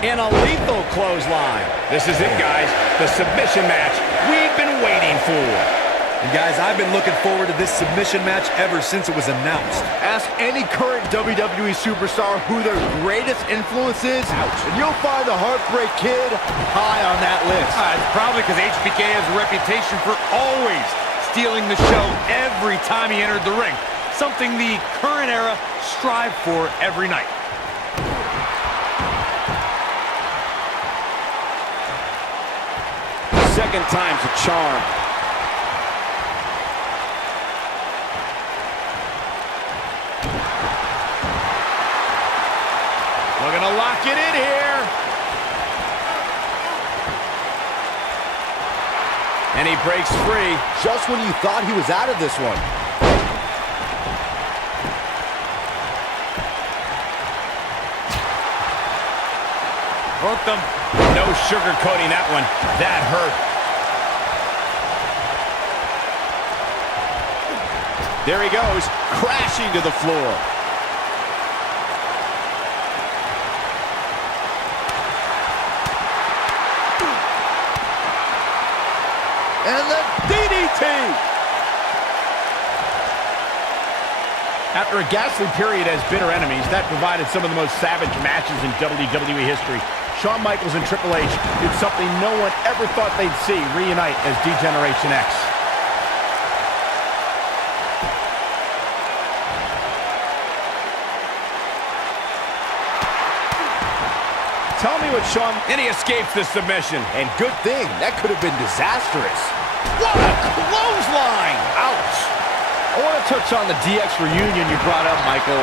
And a lethal clothesline. This is it, guys. The submission match we've been waiting for. And guys, I've been looking forward to this submission match ever since it was announced. Ask any current WWE superstar who their greatest influence is, and you'll find the Heartbreak Kid high on that list. It's probably because HBK has a reputation for always stealing the show every time he entered the ring. Something the current era strive for every night. Second time's a charm. We're gonna lock it in here. And he breaks free. Just when you thought he was out of this one. Hooked him. No sugarcoating that one. That hurt. There he goes, crashing to the floor. And the DDT! After a ghastly period as bitter enemies, that provided some of the most savage matches in WWE history. Shawn Michaels and Triple H did something no one ever thought they'd see reunite as D-Generation X. Tell me what Shawn... And he escapes the submission. And good thing, that could have been disastrous. What a clothesline! Ouch! I want to touch on the DX reunion you brought up, Michael.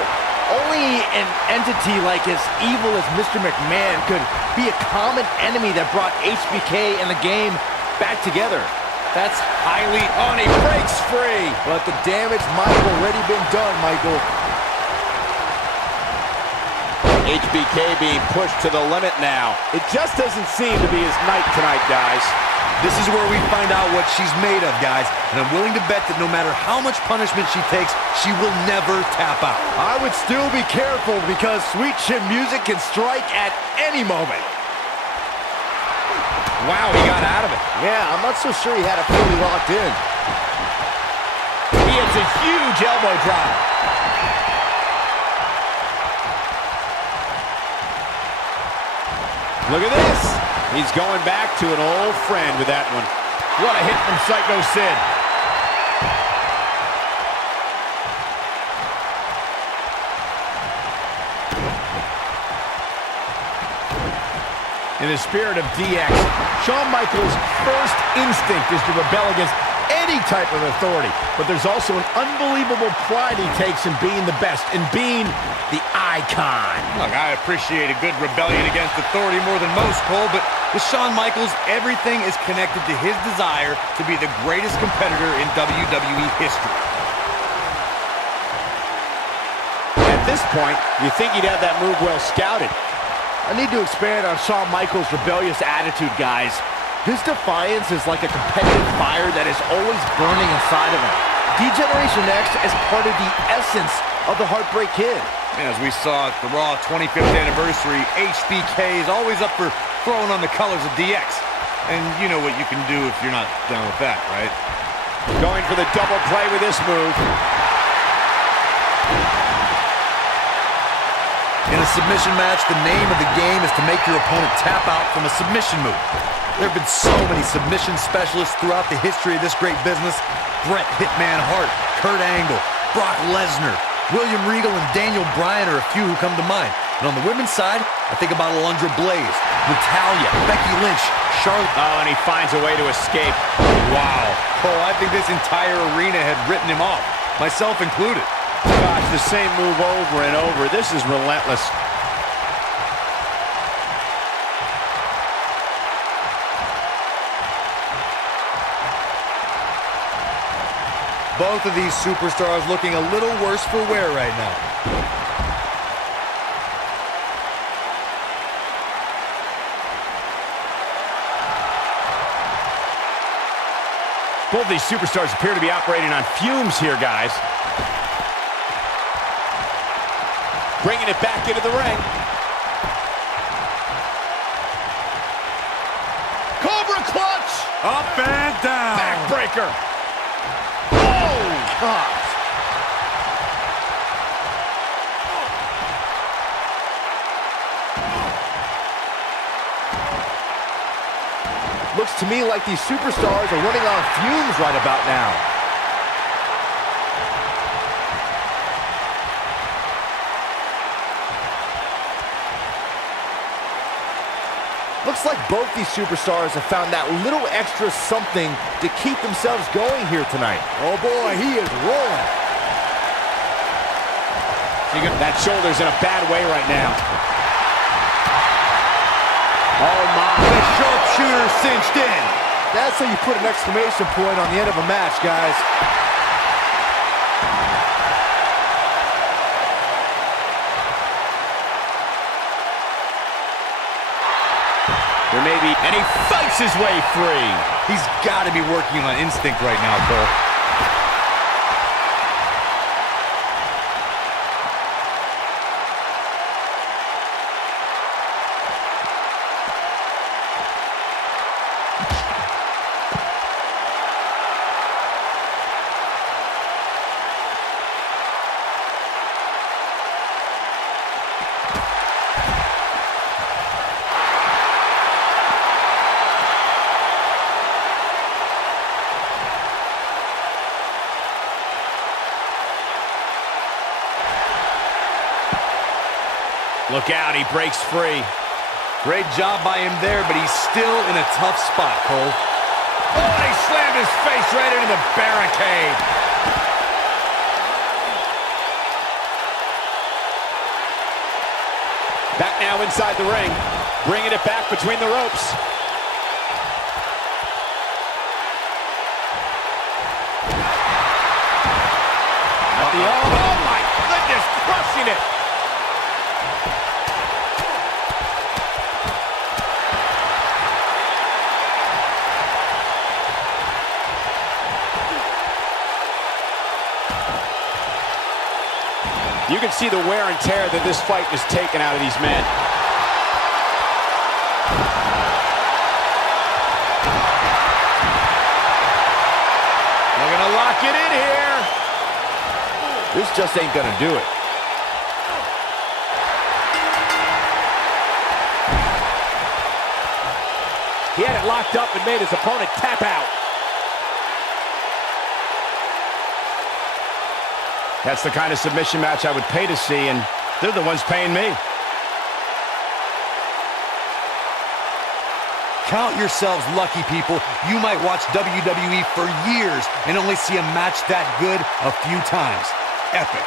Only an entity like as evil as Mr. McMahon could be a common enemy that brought HBK and the game back together. That's highly... Oh, and he breaks free! But the damage might have already been done, Michael. HBK being pushed to the limit now. It just doesn't seem to be his night tonight, guys. This is where we find out what she's made of, guys. And I'm willing to bet that no matter how much punishment she takes, she will never tap out. I would still be careful because sweet chin music can strike at any moment. Wow, he got out of it. Yeah, I'm not so sure he had it fully locked in. He hits a huge elbow drop. Look at this. He's going back to an old friend with that one. What a hit from Psycho Sid. In the spirit of DX, Shawn Michaels' first instinct is to rebel against any type of authority. But there's also an unbelievable pride he takes in being the best, in being the icon. Look, I appreciate a good rebellion against authority more than most, Cole, but with Shawn Michaels, everything is connected to his desire to be the greatest competitor in WWE history. At this point, you think he'd have that move well scouted. I need to expand on Shawn Michaels' rebellious attitude, guys. His defiance is like a competitive fire that is always burning inside of him. D-Generation X is part of the essence of the Heartbreak Kid. And as we saw at the Raw 25th anniversary, HBK is always up for throwing on the colors of DX. And you know what you can do if you're not down with that, right? Going for the double play with this move. In a submission match, the name of the game is to make your opponent tap out from a submission move. There have been so many submission specialists throughout the history of this great business. Bret Hitman Hart, Kurt Angle, Brock Lesnar, William Regal, and Daniel Bryan are a few who come to mind. And on the women's side, I think about Alundra Blaze, Natalya, Becky Lynch, Charlotte. Oh, and he finds a way to escape. Wow. Cole, I think this entire arena had written him off, myself included. Gosh, the same move over and over. This is relentless. Both of these superstars looking a little worse for wear right now. Both these superstars appear to be operating on fumes here, guys. Bringing it back into the ring. Up and down. Backbreaker. Oh, gosh. Looks to me like these superstars are running on fumes right about now. Looks like both these superstars have found that little extra something to keep themselves going here tonight. Oh boy, he is rolling. That shoulder's in a bad way right now. Oh my. The sharpshooter cinched in. That's how you put an exclamation point on the end of a match, guys. There may be, and he fights his way free. He's got to be working on instinct right now, Cole. Look out, he breaks free. Great job by him there, but he's still in a tough spot, Cole. Oh, and he slammed his face right into the barricade. Back now inside the ring, bringing it back between the ropes. Oh my goodness, crushing it. You can see the wear and tear that this fight has taken out of these men. They're gonna lock it in here. This just ain't gonna do it. He had it locked up and made his opponent tap out. That's the kind of submission match I would pay to see, and they're the ones paying me. Count yourselves lucky, people. You might watch WWE for years and only see a match that good a few times. Epic.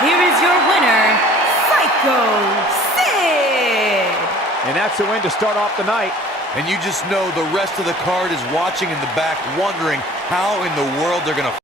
Here is your winner, Psycho Sid. And that's a win to start off the night. And you just know the rest of the card is watching in the back, wondering how in the world they're going to